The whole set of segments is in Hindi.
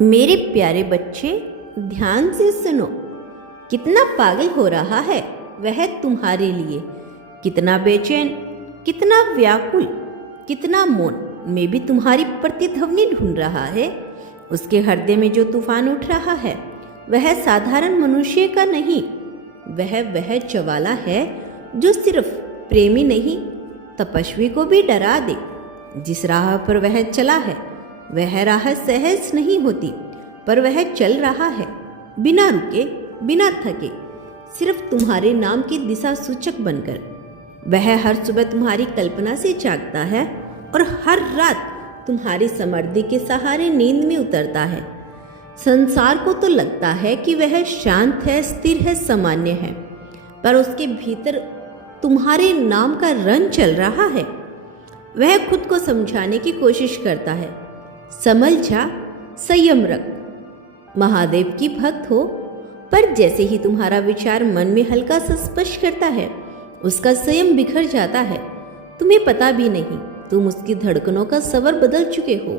मेरे प्यारे बच्चे, ध्यान से सुनो। कितना पागल हो रहा है वह तुम्हारे लिए, कितना बेचैन, कितना व्याकुल, कितना मौन में भी तुम्हारी प्रतिध्वनि ढूंढ रहा है। उसके हृदय में जो तूफान उठ रहा है वह साधारण मनुष्य का नहीं, वह ज्वाला है जो सिर्फ प्रेमी नहीं, तपस्वी को भी डरा दे। जिस राह पर वह चला है वह राह सहज नहीं होती, पर वह चल रहा है बिना रुके, बिना थके, सिर्फ तुम्हारे नाम की दिशा सूचक बनकर। वह हर सुबह तुम्हारी कल्पना से जागता है और हर रात तुम्हारी समृद्धि के सहारे नींद में उतरता है। संसार को तो लगता है कि वह शांत है, स्थिर है, सामान्य है, पर उसके भीतर तुम्हारे नाम का रंग चल रहा है। वह खुद को समझाने की कोशिश करता है, संभल जा, संयम रख, महादेव की भक्त हो। पर जैसे ही तुम्हारा विचार मन में हल्का सा स्पर्श करता है उसका संयम बिखर जाता है। तुम्हें पता भी नहीं, तुम उसकी धड़कनों का स्वर बदल चुके हो,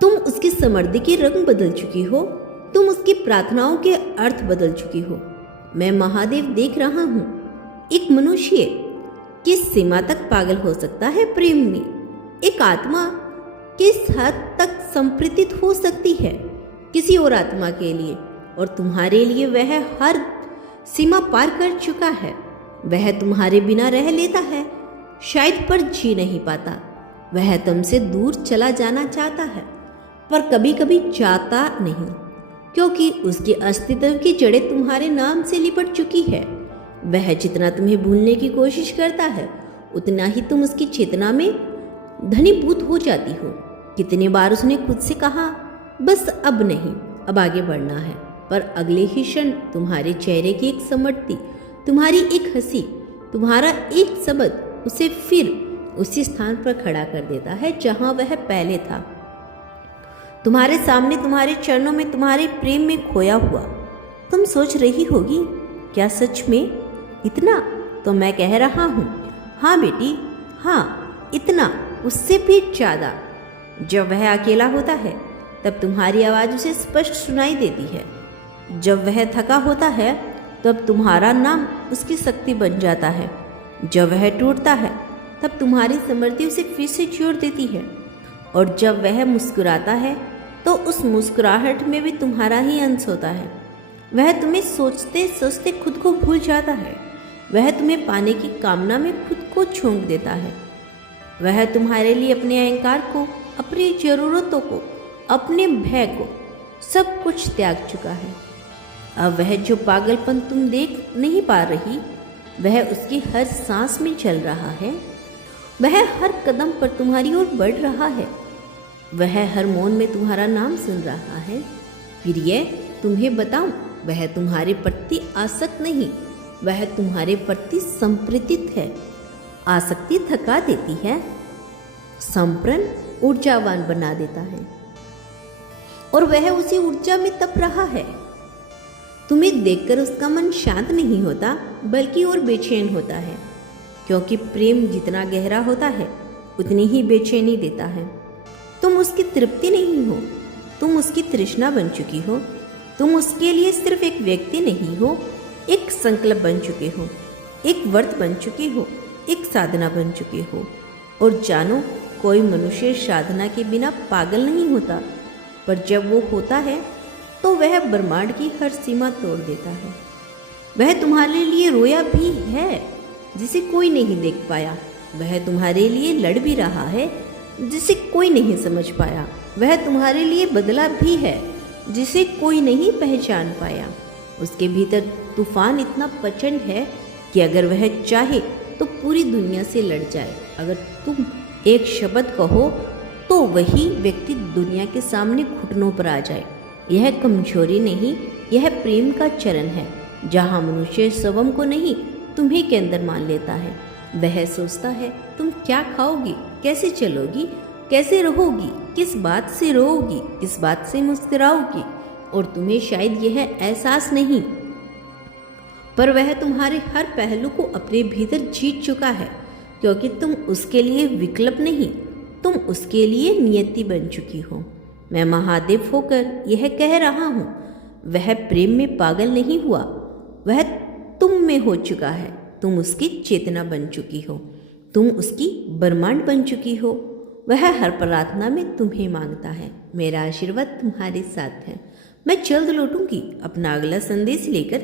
तुम उसकी समृद्धि के रंग बदल चुकी हो, तुम उसकी प्रार्थनाओं के अर्थ बदल चुकी हो। मैं महादेव देख रहा हूं। एक मनुष्य किस सीमा तक पागल हो सकता है प्रेम में, एक आत्मा किस हद तक संप्रीतित हो सकती है किसी और आत्मा के लिए, और तुम्हारे लिए वह हर सीमा पार कर चुका है। वह तुम्हारे बिना रह लेता है, शायद पर जी नहीं पाता। वह तुमसे दूर चला जाना चाहता है, पर कभी कभी चाहता नहीं, क्योंकि उसके अस्तित्व की जड़ें तुम्हारे नाम से लिपट चुकी है। वह जितना तुम्हें भूलने की कोशिश करता है उतना ही तुम उसकी चेतना में धनीभूत हो जाती हो। कितनी बार उसने खुद से कहा, बस अब नहीं, अब आगे बढ़ना है, पर अगले ही क्षण तुम्हारे चेहरे की एक समर्थी, तुम्हारी एक हंसी, तुम्हारा एक शब्द उसे फिर उसी स्थान पर खड़ा कर देता है जहां वह पहले था, तुम्हारे सामने, तुम्हारे चरणों में, तुम्हारे प्रेम में खोया हुआ। तुम सोच रही होगी, क्या सच में इतना? तो मैं कह रहा हूं, हाँ बेटी, हाँ, इतना, उससे भी ज्यादा। जब वह अकेला होता है तब तुम्हारी आवाज़ उसे स्पष्ट सुनाई देती है। जब वह थका होता है तब तुम्हारा नाम उसकी शक्ति बन जाता है। जब वह टूटता है तब तुम्हारी समृद्धि उसे फिर से जोड़ देती है। और जब वह मुस्कुराता है तो उस मुस्कुराहट में भी तुम्हारा ही अंश होता है। वह तुम्हें सोचते सोचते खुद को भूल जाता है। वह तुम्हें पाने की कामना में खुद को झोंक देता है। वह तुम्हारे लिए अपने अहंकार को, अपनी जरूरतों को, अपने भय को, सब कुछ त्याग चुका है। अब वह जो पागलपन तुम देख नहीं पा रही, वह उसकी हर सांस में चल रहा है। वह हर कदम पर तुम्हारी ओर बढ़ रहा है। वह हर मौन में तुम्हारा नाम सुन रहा है। फिर यह तुम्हें बताऊं, वह तुम्हारे प्रति आसक्त नहीं, वह तुम्हारे प्रति संप्रीतित है। आसक्ति थका देती है, संप्रण ऊर्जावान बना देता है, और वह उसी ऊर्जा में तप रहा है। तुम्हें देखकर उसका मन शांत नहीं होता, बल्कि और बेचैन होता है, क्योंकि प्रेम जितना गहरा होता है उतनी ही बेचैनी देता है। तुम उसकी तृप्ति नहीं हो, तुम उसकी तृष्णा बन चुकी हो। तुम उसके लिए सिर्फ एक व्यक्ति नहीं हो, एक संकल्प बन चुके हो, एक व्रत बन चुके हो, एक साधना बन चुके हो। और जानो, कोई मनुष्य साधना के बिना पागल नहीं होता, पर जब वो होता है तो वह ब्रह्मांड की हर सीमा तोड़ देता है। वह तुम्हारे लिए रोया भी है जिसे कोई नहीं देख पाया। वह तुम्हारे लिए लड़ भी रहा है जिसे कोई नहीं समझ पाया। वह तुम्हारे लिए बदला भी है जिसे कोई नहीं पहचान पाया। उसके भीतर तूफान इतना प्रचंड है कि अगर वह चाहे तो पूरी दुनिया से लड़ जाए। अगर तुम एक शब्द कहो तो वही व्यक्ति दुनिया के सामने घुटनों पर आ जाए। यह कमजोरी नहीं, यह प्रेम का चरण है, जहाँ मनुष्य स्वयं को नहीं, तुम्हें के अंदर मान लेता है। वह सोचता है, तुम क्या खाओगी, कैसे चलोगी, कैसे रहोगी, किस बात से रोओगी, किस बात से मुस्कुराओगी, और तुम्हें शायद यह एहसास नहीं, पर वह तुम्हारे हर पहलू को अपने भीतर जीत चुका है, क्योंकि तुम उसके लिए विकल्प नहीं, तुम उसके लिए नियति बन चुकी हो। मैं महादेव होकर यह कह रहा हूँ, वह प्रेम में पागल नहीं हुआ, वह तुम में हो चुका है। तुम उसकी चेतना बन चुकी हो, तुम उसकी ब्रह्मांड बन चुकी हो। वह हर प्रार्थना में तुम्हें मांगता है। मेरा आशीर्वाद तुम्हारे साथ है। मैं जल्द लौटूंगी अपना अगला संदेश लेकर।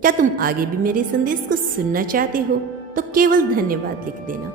क्या तुम आगे भी मेरे संदेश को सुनना चाहते हो तो केवल धन्यवाद लिख देना।